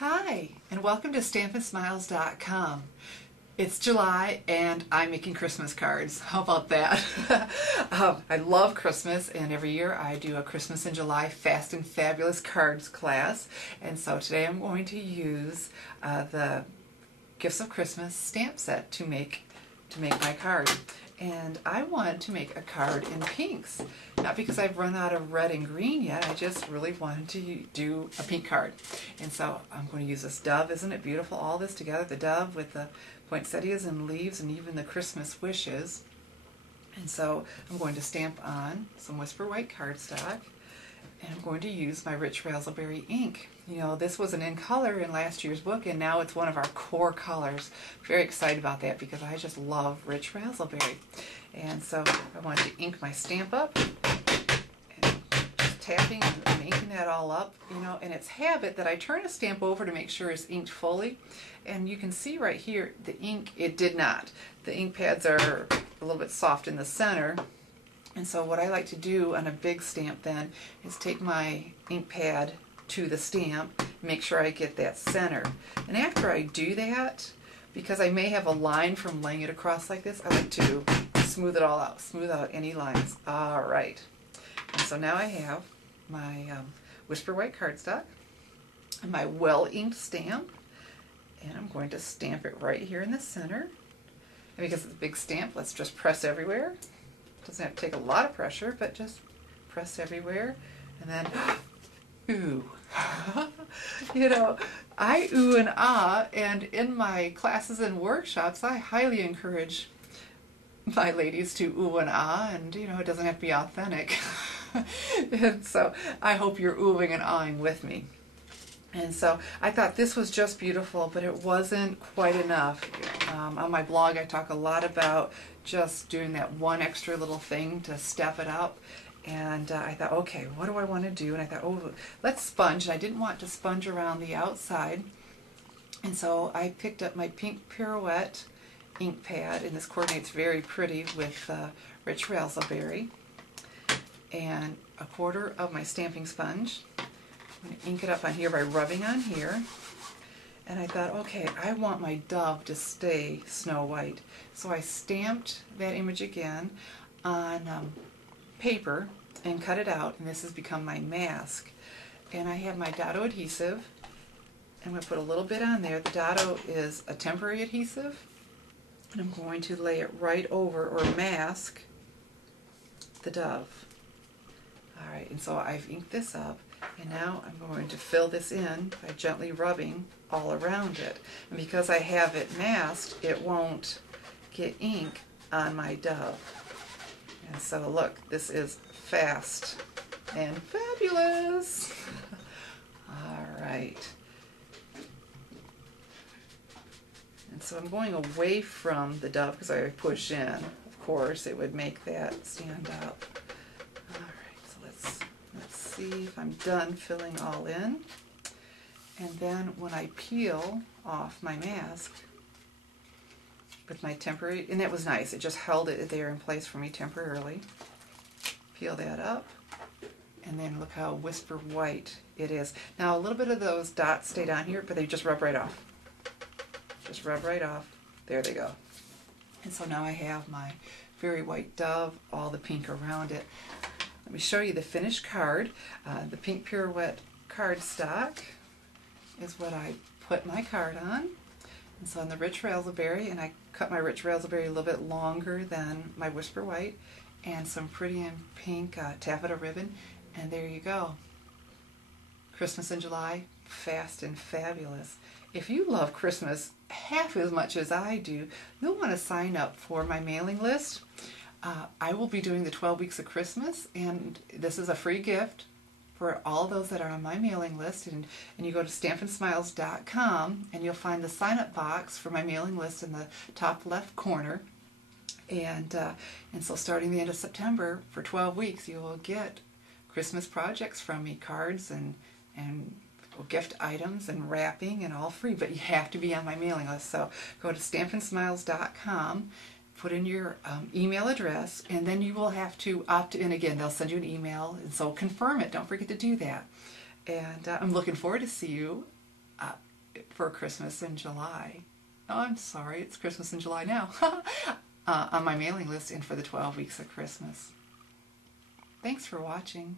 Hi, and welcome to StampinSmiles.com. It's July and I'm making Christmas cards. How about that? I love Christmas, and every year I do a Christmas in July Fast and Fabulous Cards class. And so today I'm going to use the Gifts of Christmas stamp set to make my card. And I want to make a card in pinks. Not because I've run out of red and green yet, I just really wanted to do a pink card. And so I'm going to use this dove. Isn't it beautiful, all this together? The dove with the poinsettias and leaves and even the Christmas wishes. And so I'm going to stamp on some Whisper White cardstock, and I'm going to use my rich raspberry ink. You know, this was an in color in last year's book, and now it's one of our core colors. Very excited about that because I just love rich raspberry. And so I want to ink my stamp up, and just tapping and inking that all up, you know, and it's habit that I turn a stamp over to make sure it's inked fully. And you can see right here, the ink, it did not. The ink pads are a little bit soft in the center. And so what I like to do on a big stamp then is take my ink pad to the stamp, make sure I get that center. And after I do that, because I may have a line from laying it across like this, I like to smooth it all out, smooth out any lines. All right. And so now I have my Whisper White cardstock and my well-inked stamp, and I'm going to stamp it right here in the center. And because it's a big stamp, let's just press everywhere. Doesn't have to take a lot of pressure, but just press everywhere. And then, ooh. You know, I ooh and ah, and in my classes and workshops, I highly encourage my ladies to ooh and ah, and you know, it doesn't have to be authentic. And so I hope you're oohing and ahhing with me. And so I thought this was just beautiful, but it wasn't quite enough. On my blog I talk a lot about just doing that one extra little thing to step it up. And I thought, okay, what do I want to do? And I thought, oh, let's sponge. And I didn't want to sponge around the outside. And so I picked up my pink Pirouette ink pad, and this coordinates very pretty with rich raspberry, and a quarter of my stamping sponge. I'm going to ink it up on here by rubbing on here. And I thought, okay, I want my dove to stay Snow White. So I stamped that image again on paper and cut it out, and this has become my mask. And I have my Dado adhesive. I'm going to put a little bit on there. The Dado is a temporary adhesive, and I'm going to lay it right over or mask the dove. Alright, and so I've inked this up, and now I'm going to fill this in by gently rubbing all around it. And because I have it masked, it won't get ink on my dove. And so look, this is fast and fabulous. Alright. And so I'm going away from the dove because I push in. Of course, it would make that stand up. Let's see if I'm done filling all in. And then when I peel off my mask with my temporary, and that was nice, it just held it there in place for me temporarily. Peel that up, and then look how Whisper White it is. Now a little bit of those dots stayed on here, but they just rub right off. Just rub right off. There they go. And so now I have my very white dove, all the pink around it. Let me show you the finished card. The pink Pirouette cardstock is what I put my card on. And so on the rich raspberry, and I cut my rich raspberry a little bit longer than my Whisper White, and some pretty and pink taffeta ribbon, and there you go. Christmas in July, fast and fabulous. If you love Christmas half as much as I do, you'll want to sign up for my mailing list. I will be doing the 12 weeks of Christmas, and this is a free gift for all those that are on my mailing list. And you go to StampinSmiles.com, and you'll find the sign-up box for my mailing list in the top left corner. And so starting the end of September, for 12 weeks, you will get Christmas projects from me, cards and gift items and wrapping, and all free. But you have to be on my mailing list. So go to StampinSmiles.com, put in your email address, and then you will have to opt in again. They'll send you an email, and so confirm it. Don't forget to do that. And I'm looking forward to see you for Christmas in July. Oh, I'm sorry, it's Christmas in July now. On my mailing list and for the 12 weeks of Christmas. Thanks for watching.